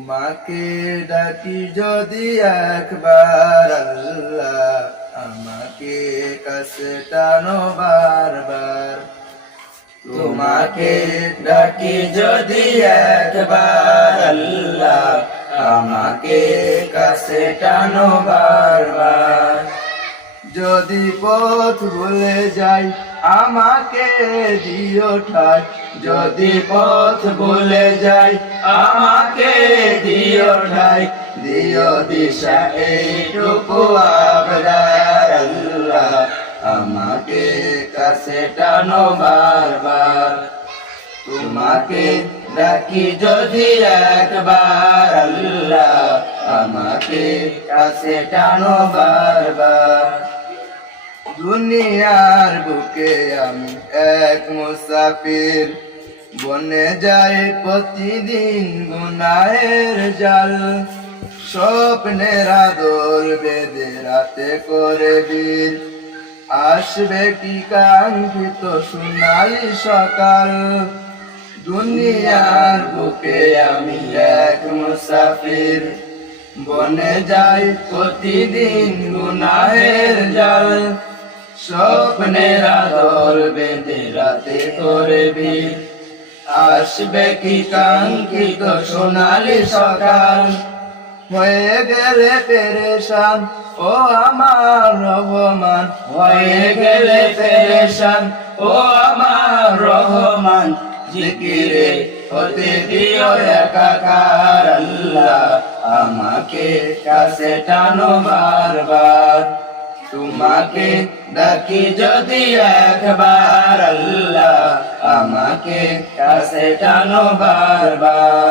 তোমাকে ডাকি যদি একবার আল্লাহ, আমাকে কাছে টানো বারবার। তোমাকে ডাকি যদি একবার আল্লাহ, আমাকে কাছে টানো বারবার। যদি পথ ভুলে যাই আমাকে দিও ঠাই, যদি পথ ভুলে যাই আমাকে দিও ঠাই। দিও দিশা এইটুকু আবদার আল্লাহ, আমাকে কাছে টানো বারবার। তোমাকে ডাকি যদি একবার আল্লাহ, আমাকে কাছে টানো বারবার। দুনিয়ার বুকে আমি এক মুসাফির, বনে যাই প্রতিদিন গুনাহের জাল। স্বপ্নের আদর বেঁধে রাতে করে বীর, আসবে কি কাঙ্ক্ষিত সোনালি সকাল। দুনিয়ার বুকে আমি এক মুসাফির, বনে যাই প্রতিদিন গুনাহের জাল। স্বপ্নের আদর বেঁধে রাতে করে বীর, আসবে কি কাঙ্ক্ষিত সোনালি সকাল। হয়ে গেলে পেরেশান ও আমার রহমান, হয়ে গেলে পেরেশান ও আমার রহমান। জিকিরে হতে দিও একাকার আল্লাহ, আমাকে কাছে টানো বারবার। তোমাকে ডাকি যদি একবার আল্লাহ, আমাকে কাছে টানো বারবার।